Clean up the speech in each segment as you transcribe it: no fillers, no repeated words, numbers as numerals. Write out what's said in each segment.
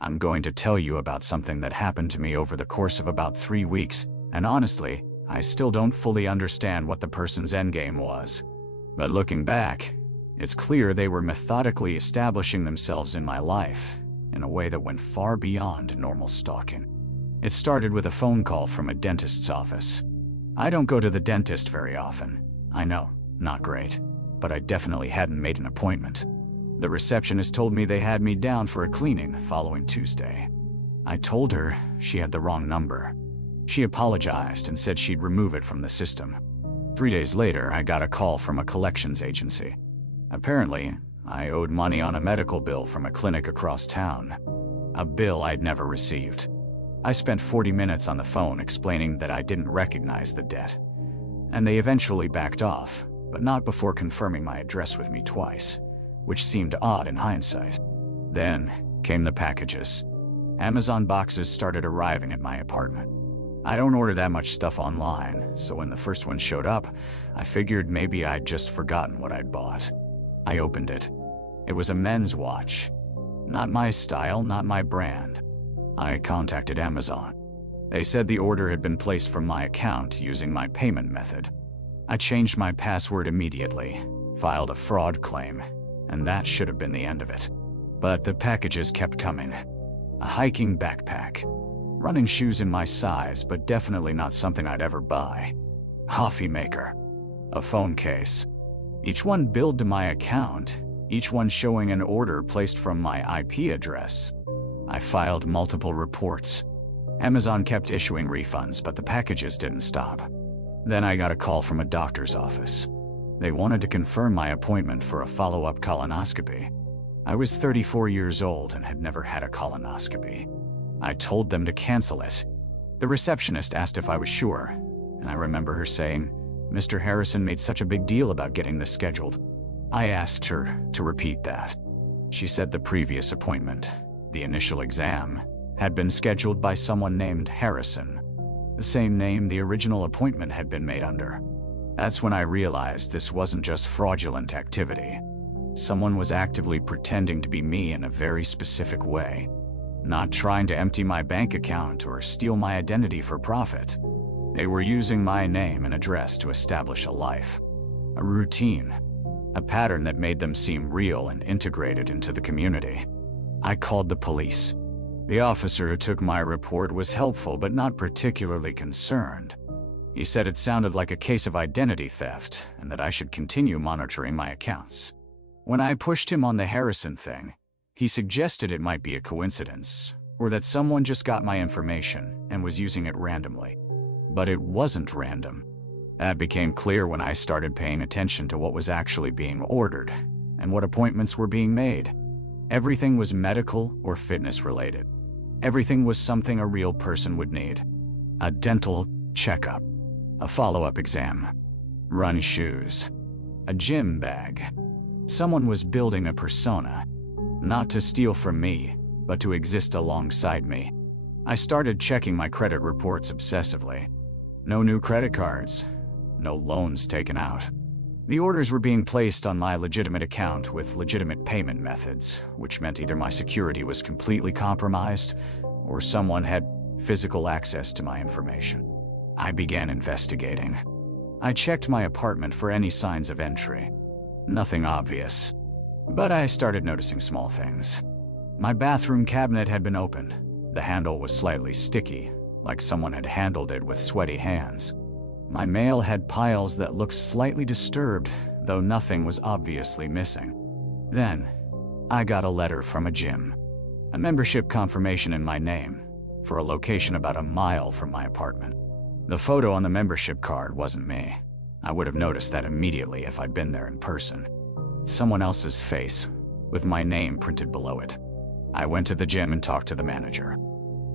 I'm going to tell you about something that happened to me over the course of about 3 weeks, and honestly, I still don't fully understand what the person's endgame was. But looking back, it's clear they were methodically establishing themselves in my life in a way that went far beyond normal stalking. It started with a phone call from a dentist's office. I don't go to the dentist very often. I know, not great, but I definitely hadn't made an appointment. The receptionist told me they had me down for a cleaning the following Tuesday. I told her she had the wrong number. She apologized and said she'd remove it from the system. 3 days later, I got a call from a collections agency. Apparently, I owed money on a medical bill from a clinic across town. A bill I'd never received. I spent 40 minutes on the phone explaining that I didn't recognize the debt. And they eventually backed off, but not before confirming my address with me twice, which seemed odd in hindsight. Then came the packages. Amazon boxes started arriving at my apartment. I don't order that much stuff online, so when the first one showed up, I figured maybe I'd just forgotten what I'd bought. I opened it. It was a men's watch. Not my style, not my brand. I contacted Amazon. They said the order had been placed from my account using my payment method. I changed my password immediately, filed a fraud claim, and that should have been the end of it. But the packages kept coming. A hiking backpack. Running shoes in my size, but definitely not something I'd ever buy. Coffee maker. A phone case. Each one billed to my account, each one showing an order placed from my IP address. I filed multiple reports. Amazon kept issuing refunds, but the packages didn't stop. Then I got a call from a doctor's office. They wanted to confirm my appointment for a follow-up colonoscopy. I was 34 years old and had never had a colonoscopy. I told them to cancel it. The receptionist asked if I was sure, and I remember her saying, "Mr. Harrison made such a big deal about getting this scheduled." I asked her to repeat that. She said the previous appointment, the initial exam, had been scheduled by someone named Harrison, the same name the original appointment had been made under. That's when I realized this wasn't just fraudulent activity. Someone was actively pretending to be me in a very specific way, not trying to empty my bank account or steal my identity for profit. They were using my name and address to establish a life, a routine, a pattern that made them seem real and integrated into the community. I called the police. The officer who took my report was helpful but not particularly concerned. He said it sounded like a case of identity theft and that I should continue monitoring my accounts. When I pushed him on the Harrison thing, he suggested it might be a coincidence, or that someone just got my information and was using it randomly. But it wasn't random. That became clear when I started paying attention to what was actually being ordered and what appointments were being made. Everything was medical or fitness related. Everything was something a real person would need. A dental checkup, a follow-up exam, run shoes, a gym bag. Someone was building a persona, not to steal from me, but to exist alongside me. I started checking my credit reports obsessively. No new credit cards, no loans taken out. The orders were being placed on my legitimate account with legitimate payment methods, which meant either my security was completely compromised or someone had physical access to my information. I began investigating. I checked my apartment for any signs of entry. Nothing obvious. But I started noticing small things. My bathroom cabinet had been opened. The handle was slightly sticky, like someone had handled it with sweaty hands. My mail had piles that looked slightly disturbed, though nothing was obviously missing. Then, I got a letter from a gym. A membership confirmation in my name, for a location about a mile from my apartment. The photo on the membership card wasn't me. I would have noticed that immediately if I'd been there in person. Someone else's face, with my name printed below it. I went to the gym and talked to the manager.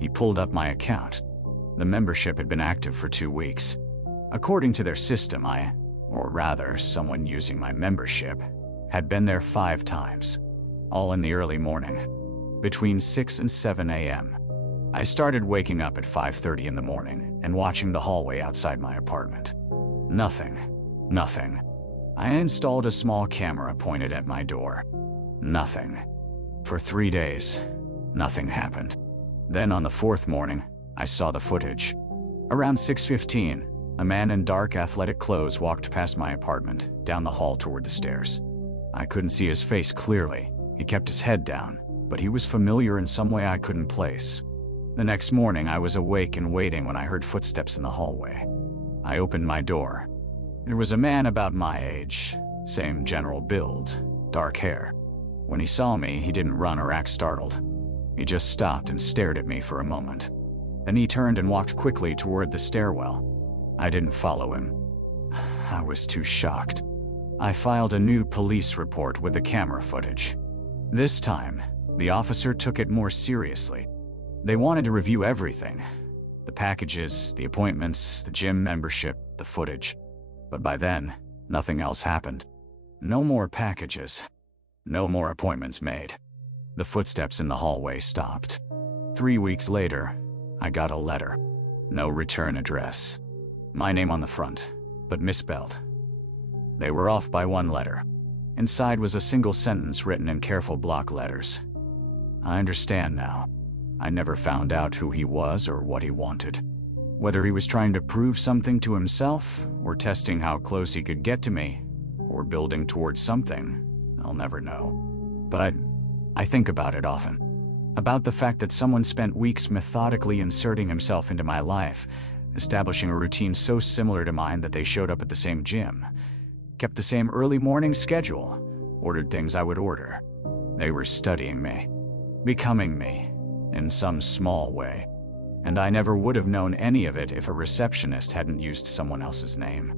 He pulled up my account. The membership had been active for 2 weeks. According to their system, or rather, someone using my membership, had been there 5 times, all in the early morning, between 6 and 7 a.m. I started waking up at 5:30 in the morning and watching the hallway outside my apartment. Nothing. I installed a small camera pointed at my door. Nothing. For 3 days, Nothing happened. Then on the fourth morning, I saw the footage. Around 6:15, a man in dark athletic clothes walked past my apartment, down the hall toward the stairs. I couldn't see his face clearly. He kept his head down, but he was familiar in some way I couldn't place. The next morning, I was awake and waiting when I heard footsteps in the hallway. I opened my door. There was a man about my age, same general build, dark hair. When he saw me, he didn't run or act startled. He just stopped and stared at me for a moment. Then he turned and walked quickly toward the stairwell. I didn't follow him. I was too shocked. I filed a new police report with the camera footage. This time, the officer took it more seriously. They wanted to review everything. The packages, the appointments, the gym membership, the footage. But by then, nothing else happened. No more packages. No more appointments made. The footsteps in the hallway stopped. 3 weeks later, I got a letter. No return address. My name on the front, but misspelled. They were off by one letter. Inside was a single sentence written in careful block letters. I understand now. I never found out who he was or what he wanted. Whether he was trying to prove something to himself, or testing how close he could get to me, or building towards something, I'll never know. But I think about it often. About the fact that someone spent weeks methodically inserting himself into my life, establishing a routine so similar to mine that they showed up at the same gym, kept the same early morning schedule, ordered things I would order. They were studying me, becoming me, in some small way. And I never would have known any of it if a receptionist hadn't used someone else's name.